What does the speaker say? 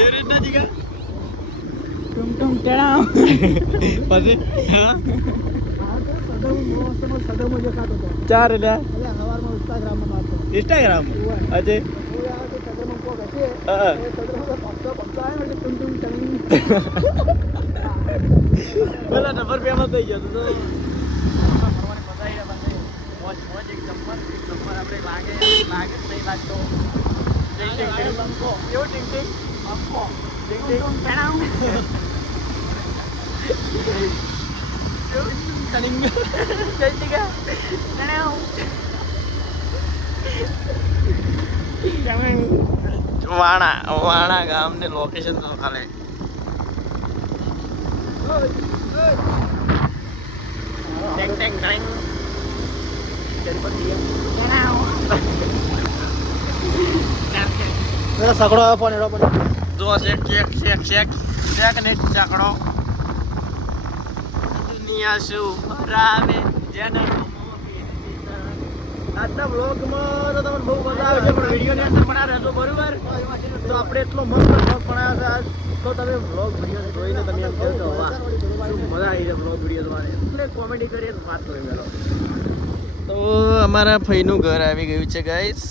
favourite નથી કા ટુમ ટુમ ટેણાવ પછી હા સદમ જે ખાતો હતો ચાર લે એટલે હવારમાં ઇન્સ્ટાગ્રામમાં મારતો ઇન્સ્ટાગ્રામ અજય સદમ કોક હશે હા સદમ પક્કો આવ્યો એટલે ટુમ ટુમ ટેણાવ પેલા નંબર ફેમસ થઈ ગયો તો ફરવાની મજા આવી પાસે મોજ મોજ એક નંબર આપણે લાગે લાગે નહીં લાગતો ટિંગ ટિંગ ટિંગ બંકો કેવો ટિંગ ટિંગ બંકો ટિંગ ટિંગ ટેણાવ ટિંગ જય ટીકા ટેણાવ વાણા ગામને લોકેશન તો ખાલે ટેંગ ટેંગ ટેંગ મેરા સકડો આવ્યો પણ એનો પણ જો check check check check check ને ચકડો દુનિયા શું હરાવે જેને આજના બ્લોગમાં તો તમને બહુ મજા આવે છે પણ વિડીયોની અંદર પણ આ રહેતો બરોબર તો આપણે એટલો મસ્ત બ્લોગ બનાવ્યો છે આજ તો તમે બ્લોગ વિડીયો જોઈને તમે એમ કહો કે વાહ શું મજા આવી છે બ્લોગ વિડીયો તમારે એટલે કોમેડી કરીએ તો વાત કરી મેલો તો અમારા ફઈનું ઘર આવી ગયું છે ગાઈસ